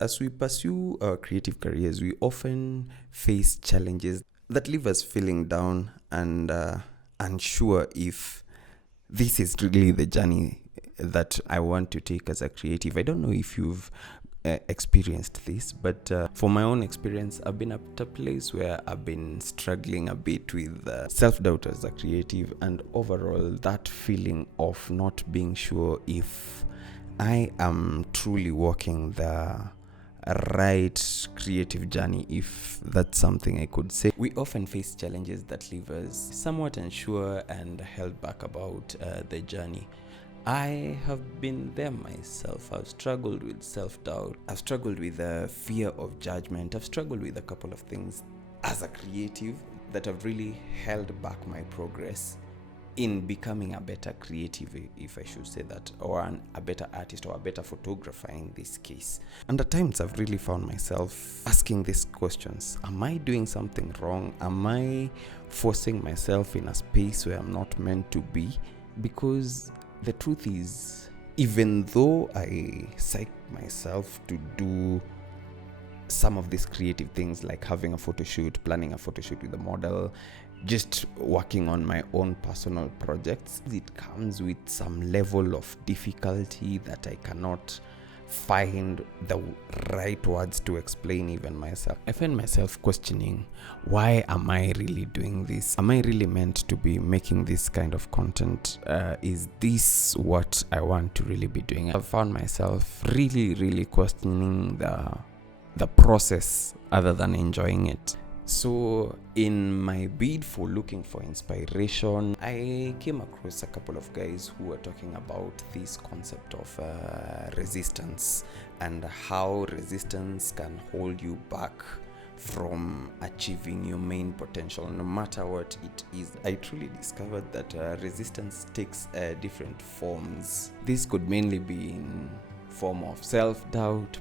As we pursue our creative careers, we often face challenges that leave us feeling down and unsure if this is really the journey that I want to take as a creative. I don't know if you've experienced this, but for my own experience, I've been at a place where I've been struggling a bit with self-doubt as a creative, and overall that feeling of not being sure if I am truly walking the right creative journey, if that's something I could say. We often face challenges that leave us somewhat unsure and held back about the journey. I have been there myself. I've struggled with self-doubt. I've struggled with the fear of judgment. I've struggled with a couple of things as a creative that have really held back my progress in becoming a better creative, if I should say that, or a better artist or a better photographer in this case. And at times I've really found myself asking these questions. Am I doing something wrong? Am I forcing myself in a space where I'm not meant to be? Because the truth is, even though I psych myself to do some of these creative things like having a photo shoot, planning a photo shoot with a model, just working on my own personal projects, it comes with some level of difficulty that I cannot find the right words to explain even myself. I find myself questioning, why am I really doing this? Am I really meant to be making this kind of content? Is this what I want to really be doing? I've found myself really questioning the process other than enjoying it. So in my bid for looking for inspiration, I came across a couple of guys who were talking about this concept of resistance and how resistance can hold you back from achieving your main potential, no matter what it is. I truly discovered that resistance takes different forms. This could mainly be in form of self-doubt,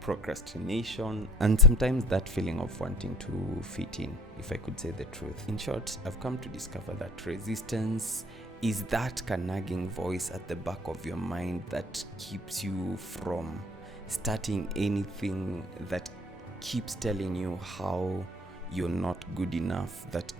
procrastination, and sometimes that feeling of wanting to fit in, if I could say the truth. In short, I've come to discover that resistance is that nagging voice at the back of your mind that keeps you from starting anything, that keeps telling you how you're not good enough, that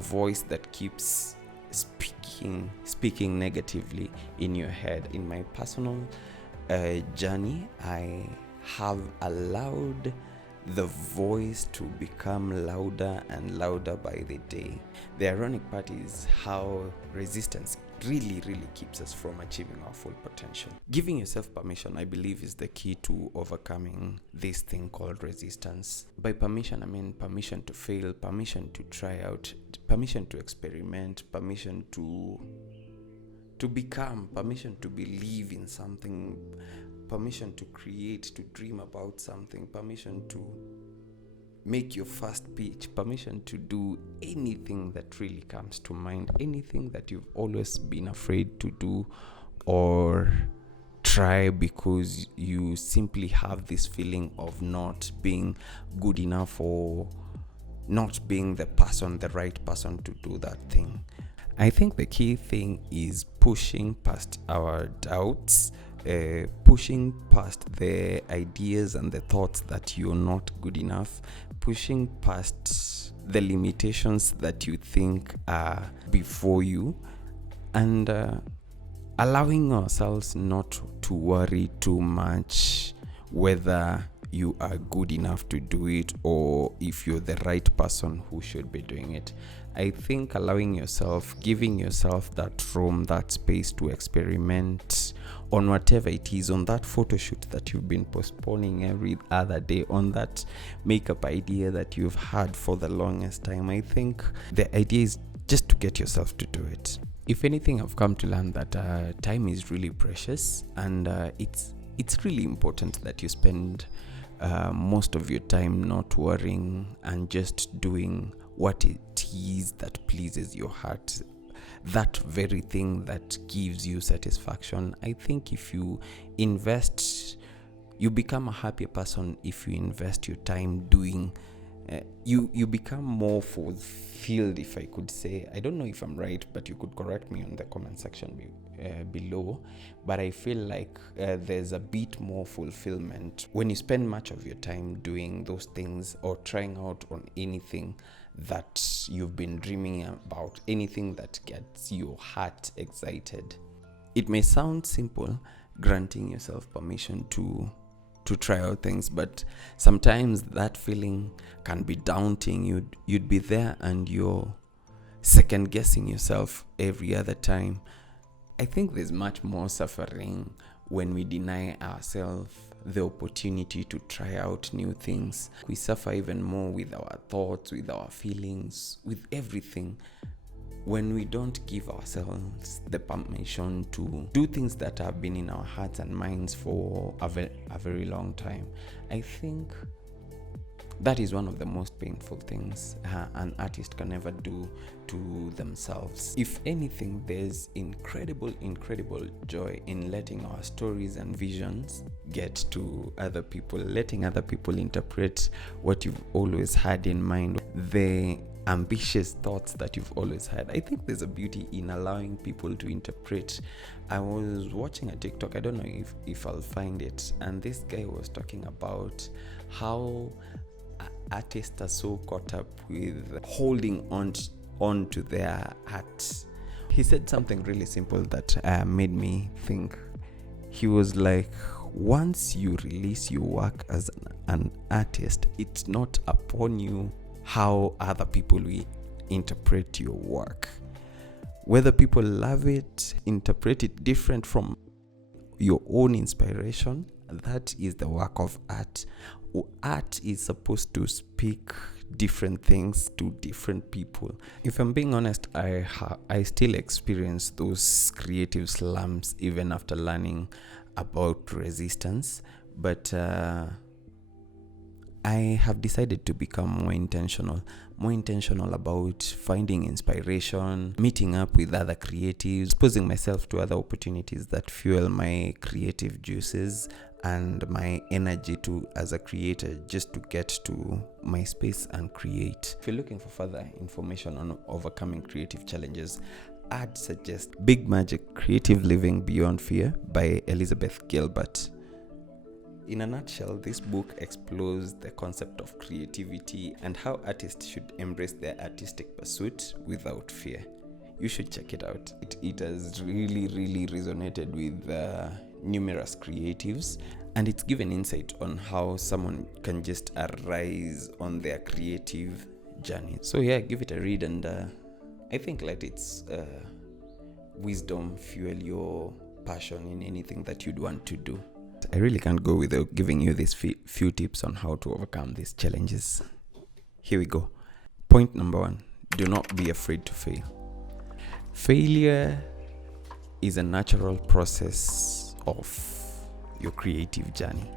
voice that keeps speaking negatively in your head. In my personal journey, I have allowed the voice to become louder and louder by the day. The ironic part is how resistance really keeps us from achieving our full potential. Giving yourself permission, I believe, is the key to overcoming this thing called resistance. By permission, I mean permission to fail, permission to try out, permission to experiment, permission to become, permission to believe in something, permission to create, to dream about something, permission to make your first pitch, permission to do anything that really comes to mind, anything that you've always been afraid to do or try because you simply have this feeling of not being good enough or not being the right person to do that thing. I think the key thing is pushing past our doubts, pushing past the ideas and the thoughts that you're not good enough, pushing past the limitations that you think are before you, and allowing ourselves not to worry too much whether you are good enough to do it or if you're the right person who should be doing it. I think allowing yourself, giving yourself that room, that space to experiment on whatever it is, on that photo shoot that you've been postponing every other day, on that makeup idea that you've had for the longest time. I think the idea is just to get yourself to do it. If anything, I've come to learn that time is really precious, and it's really important that you spend most of your time not worrying and just doing what it is that pleases your heart, that very thing that gives you satisfaction. I think if you invest, you become a happier person if you invest your time doing you become more fulfilled, if I could say. I don't know if I'm right, but you could correct me on the comment section below. But I feel like there's a bit more fulfillment when you spend much of your time doing those things or trying out on anything that you've been dreaming about, anything that gets your heart excited. It may sound simple, granting yourself permission to try out things, but sometimes that feeling can be daunting. You'd be there and you're second guessing yourself every other time. I think there's much more suffering when we deny ourselves the opportunity to try out new things. We suffer even more with our thoughts, with our feelings, with everything, when we don't give ourselves the permission to do things that have been in our hearts and minds for a very long time. I think that is one of the most painful things an artist can ever do to themselves. If anything, there's incredible joy in letting our stories and visions get to other people, letting other people interpret what you've always had in mind, the ambitious thoughts that you've always had. I think there's a beauty in allowing people to interpret. I was watching a TikTok, I don't know if I'll find it, and this guy was talking about how artists are so caught up with holding on to their art. He said something really simple that made me think. He was like, once you release your work as an artist, it's not upon you how other people will interpret your work. Whether people love it, interpret it different from your own inspiration, that is the work of art. Art is supposed to speak different things to different people. If I'm being honest, I still experience those creative slumps even after learning about resistance, but I have decided to become more intentional about finding inspiration, meeting up with other creatives, exposing myself to other opportunities that fuel my creative juices and my energy as a creator, just to get to my space and create. If you're looking for further information on overcoming creative challenges, I'd suggest Big Magic: Creative Living Beyond Fear by Elizabeth Gilbert. In a nutshell, this book explores the concept of creativity and how artists should embrace their artistic pursuit without fear. You should check it out. It has really resonated with numerous creatives, and it's given insight on how someone can just arise on their creative journey. So yeah, give it a read, and I think let its wisdom fuel your passion in anything that you'd want to do. I really can't go without giving you these few tips on how to overcome these challenges. Here we go. Point number 1, do not be afraid to fail. Failure is a natural process of your creative journey.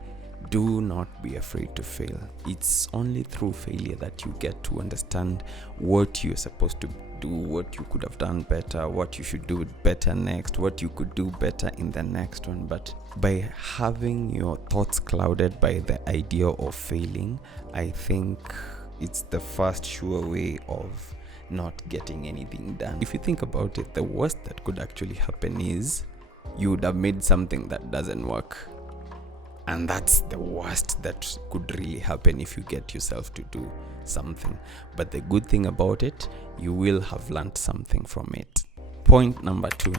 Do not be afraid to fail. It's only through failure that you get to understand what you're supposed to do, what you could have done better, what you should do better next, what you could do better in the next one. But by having your thoughts clouded by the idea of failing, I think it's the first sure way of not getting anything done. If you think about it, the worst that could actually happen is you would have made something that doesn't work. And that's the worst that could really happen if you get yourself to do something. But the good thing about it, you will have learned something from it. Point number 2,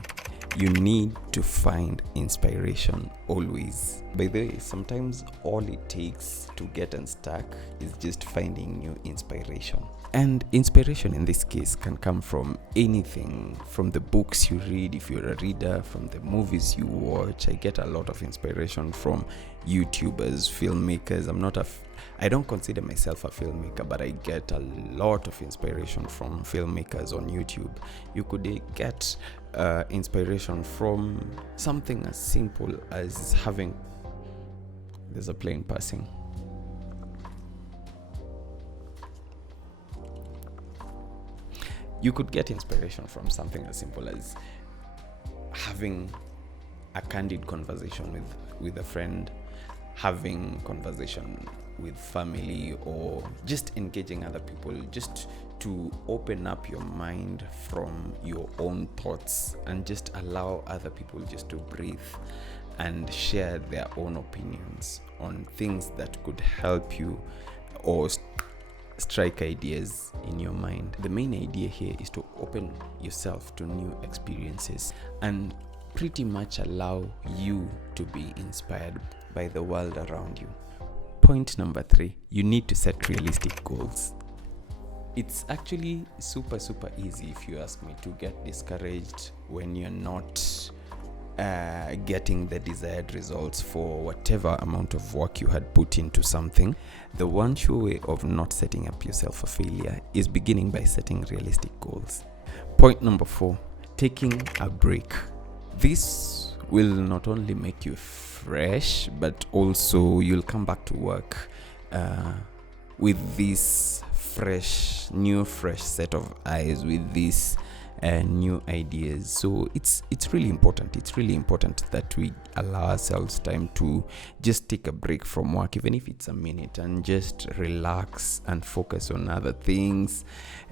you need to find inspiration always. By the way, sometimes all it takes to get unstuck is just finding new inspiration. And inspiration in this case can come from anything, from the books you read if you're a reader, from the movies you watch. I get a lot of inspiration from YouTubers, filmmakers. I don't consider myself a filmmaker, but I get a lot of inspiration from filmmakers on YouTube. You could get inspiration from something as simple as there's a plane passing. You could get inspiration from something as simple as having a candid conversation with a friend, having conversation with family, or just engaging other people, just to open up your mind from your own thoughts and just allow other people just to breathe and share their own opinions on things that could help you or strike ideas in your mind. The main idea here is to open yourself to new experiences and pretty much allow you to be inspired by the world around you. Point number 3, you need to set realistic goals. It's actually super easy, if you ask me, to get discouraged when you're not getting the desired results for whatever amount of work you had put into something. The one sure way of not setting up yourself for failure is beginning by setting realistic goals. Point number 4, taking a break. This will not only make you fresh, but also you'll come back to work with this fresh set of eyes, with this new ideas. So it's really important. It's really important that we allow ourselves time to just take a break from work, even if it's a minute, and just relax and focus on other things,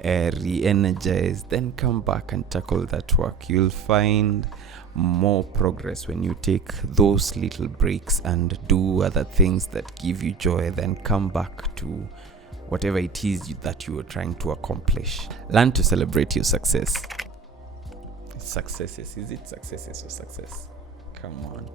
re-energize, then come back and tackle that work. You'll find more progress when you take those little breaks and do other things that give you joy, then come back to whatever it is that you are trying to accomplish. Learn to celebrate your success. Successes. Is it successes or success? Come on.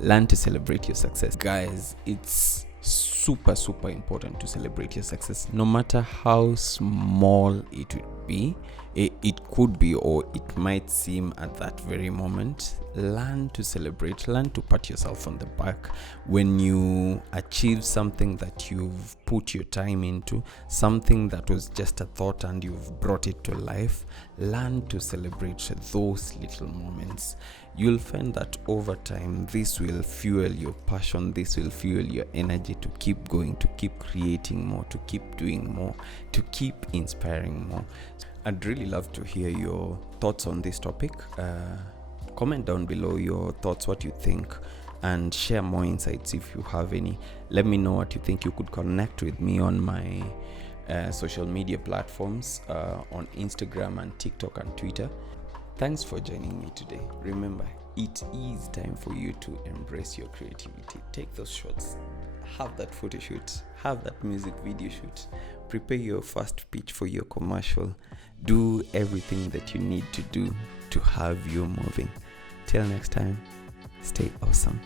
Learn to celebrate your success. Guys, it's super important to celebrate your success. No matter how small it would be, it could be, or it might seem at that very moment. Learn to celebrate. Learn to pat yourself on the back when you achieve something that you've put your time into, something that was just a thought and you've brought it to life. Learn to celebrate those little moments. You'll find that over time, this will fuel your passion, this will fuel your energy to keep going, to keep creating more, to keep doing more, to keep inspiring more. I'd really love to hear your thoughts on this topic. Comment down below your thoughts, what you think, and share more insights if you have any. Let me know what you think. You could connect with me on my social media platforms, on Instagram and TikTok and Twitter. Thanks for joining me today. Remember, it is time for you to embrace your creativity. Take those shots. Have that photo shoot. Have that music video shoot. Prepare your first pitch for your commercial. Do everything that you need to do to have you moving. Till next time, stay awesome.